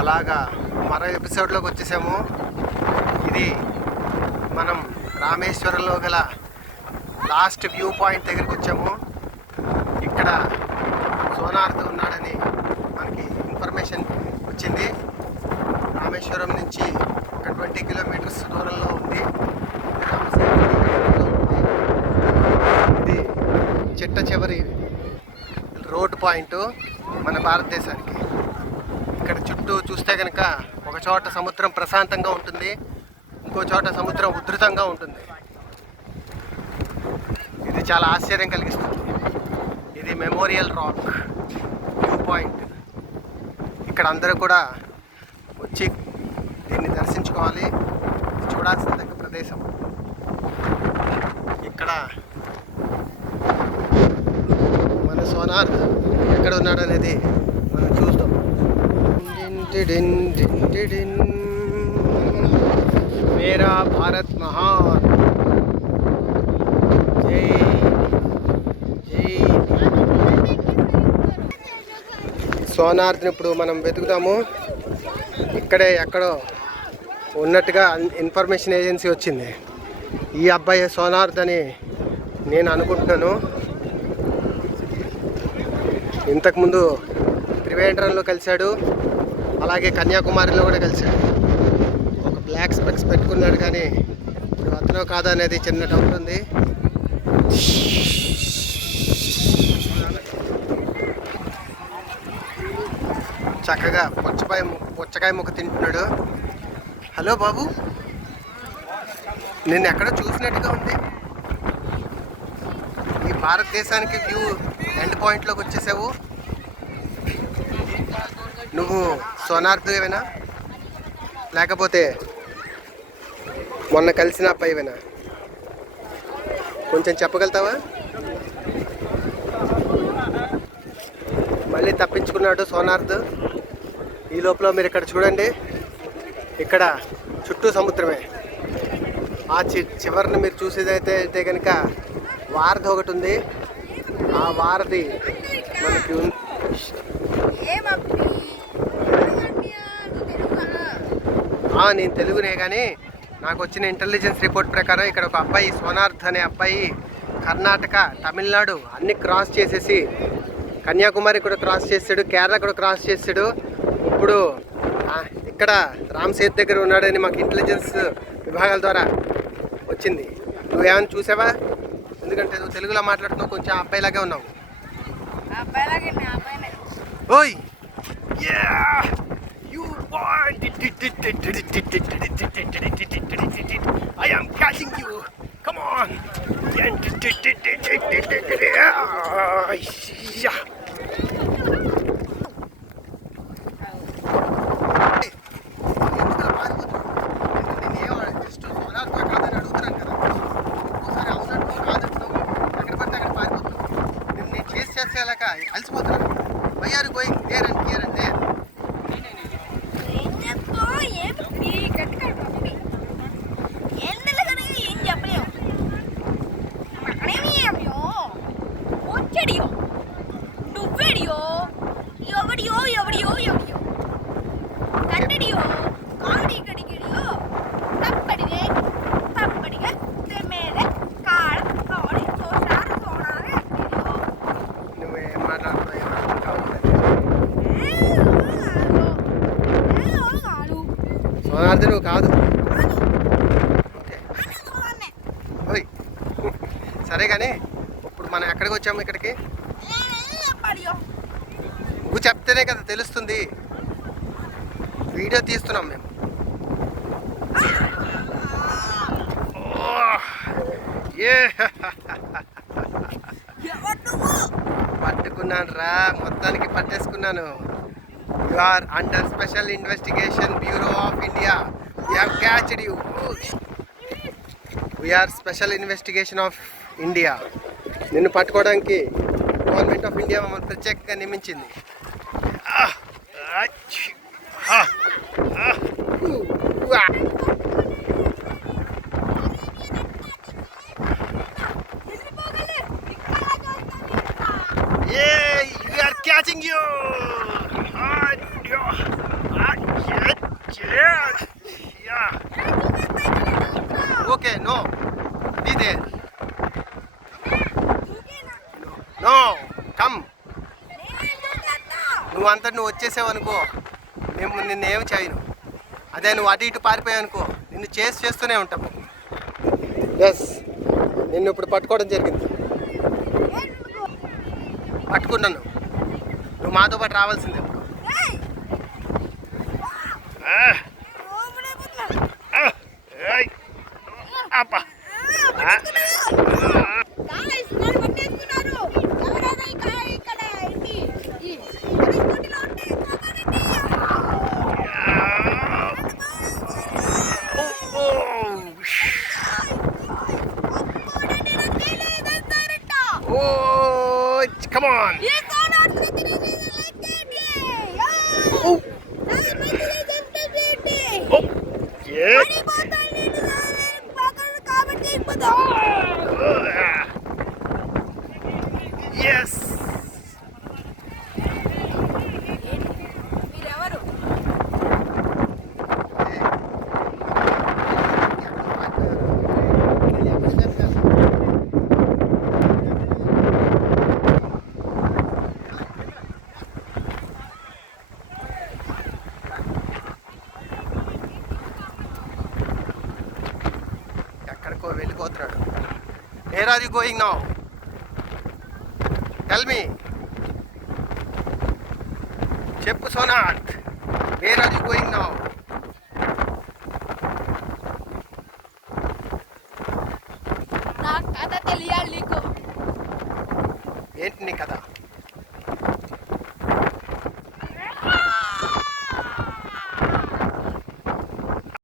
అలాగా మరో ఎపిసోడ్లోకి వచ్చేసాము. ఇది మనం రామేశ్వరంలో గల లాస్ట్ వ్యూ పాయింట్ దగ్గరికి వచ్చాము. ఇక్కడ సోనార్తో ఉన్నాడని మనకి ఇన్ఫర్మేషన్ వచ్చింది. రామేశ్వరం నుంచి ఒక 20 కిలోమీటర్స్ దూరంలో ఉంది. ఇది చిట్ట చివరి రోడ్ పాయింట్ మన భారతదేశానికి. ఇక్కడ చుట్టూ చూస్తే కనుక ఒక చోట సముద్రం ప్రశాంతంగా ఉంటుంది, ఇంకో చోట సముద్రం ఉధృతంగా ఉంటుంది. ఇది చాలా ఆశ్చర్యం కలిగిస్తుంది. ఇది మెమోరియల్ రాక్ వ్యూ పాయింట్. ఇక్కడ అందరూ కూడా వచ్చి దీన్ని దర్శించుకోవాలి. చూడాల్సిన దగ్గర ప్రదేశం. ఇక్కడ మన సోనార్ ఎక్కడ ఉన్నాడు అనేది మనం చూస్తాం. మేరా భారత్ మహాన్. జై జై. సోనార్ని ఇప్పుడు మనం వెతుకుతాము. ఇక్కడే ఎక్కడో ఉన్నట్టుగా ఇన్ఫర్మేషన్ ఏజెన్సీ వచ్చింది. ఈ అబ్బాయి సోనార్త్ అని నేను అనుకుంటున్నాను. ఇంతకుముందు త్రివేంద్రంలో కలిశాడు, అలాగే కన్యాకుమారిలో కూడా కలిశాడు. ఒక బ్లాక్ స్పెక్స్ పెట్టుకున్నాడు, కానీ ఇప్పుడు అతనో కాదా అనేది చిన్న డౌట్ ఉంది. చక్కగా పుచ్చకాయ ముక్క తింటున్నాడు. హలో బాబు, నేను ఎక్కడో చూసినట్టుగా ఉంది. ఈ భారతదేశానికి వ్యూ ఎండ్ పాయింట్లోకి వచ్చేసావు. నువ్వు సోనార్దేవేనా, లేకపోతే మొన్న కలిసిన అబ్బాయివేనా? కొంచెం చెప్పగలుగుతావా? మళ్ళీ తప్పించుకున్నాడు సోనార్ద్. ఈ లోపల మీరు ఇక్కడ చూడండి, ఇక్కడ చుట్టూ సముద్రమే. ఆ చివరిని మీరు చూసేదైతే కనుక వారధి ఒకటి ఉంది. ఆ వారధి మనకి నేను తెలుగునే, కానీ నాకు వచ్చిన ఇంటెలిజెన్స్ రిపోర్ట్ ప్రకారం ఇక్కడ ఒక అబ్బాయి సోనార్ద్ అనే అబ్బాయి కర్ణాటక, తమిళనాడు అన్ని క్రాస్ చేసేసి కన్యాకుమారి కూడా క్రాస్ చేసాడు, కేరళ కూడా క్రాస్ చేసాడు. ఇప్పుడు ఇక్కడ రామ్ సేతు దగ్గర ఉన్నాడని మాకు ఇంటెలిజెన్స్ విభాగాల ద్వారా వచ్చింది. నువ్వేమైనా చూసావా? ఎందుకంటే నువ్వు తెలుగులో మాట్లాడుతున్నావు, కొంచెం అబ్బాయిలాగే ఉన్నావు. ఓయ్ you boy, I am catching you, come on. అలసిపోతున్నాను. Why are going there and here and there? సోనార్ది నువ్వు కాదు. ఓయ్ సరే, కానీ ఇప్పుడు మనం ఎక్కడికి వచ్చాము? ఇక్కడికి నువ్వు చెప్తేనే కదా తెలుస్తుంది. వీడియో తీస్తున్నాం మేము. పట్టుకున్నాను రా, మొత్తానికి పట్టేసుకున్నాను. You are under Special Investigation Bureau of India. We have catched you. We are Special Investigation of India. నిన్ను పట్టుకోవడానికి గవర్నమెంట్ ఆఫ్ ఇండియా మమ్మల్ని ప్రత్యేకంగా నియమించింది. దేర్. No come. నువ్వు వచ్చేసావు అనుకో, మేము నిన్నేం చేయను. అదే నువ్వు అటు ఇటు పారిపోయావు అనుకో, నిన్ను చేస్తూనే ఉంటాము. ఎస్, నిన్ను ఇప్పుడు పట్టుకోవడం జరిగింది. పట్టుకున్నాను. నువ్వు మాతో పాటు రావాల్సిందే. Oh, come on. Oh. Oh. Yeah. Yes. ఎక్కడికో వెళ్ళిపోతున్నాడు. Where are you going now? Tell me. చెప్పు సోనాథ్. Where are you going now? నా కథ తెలియాలి నీకు. ఏంటి నీ కథ?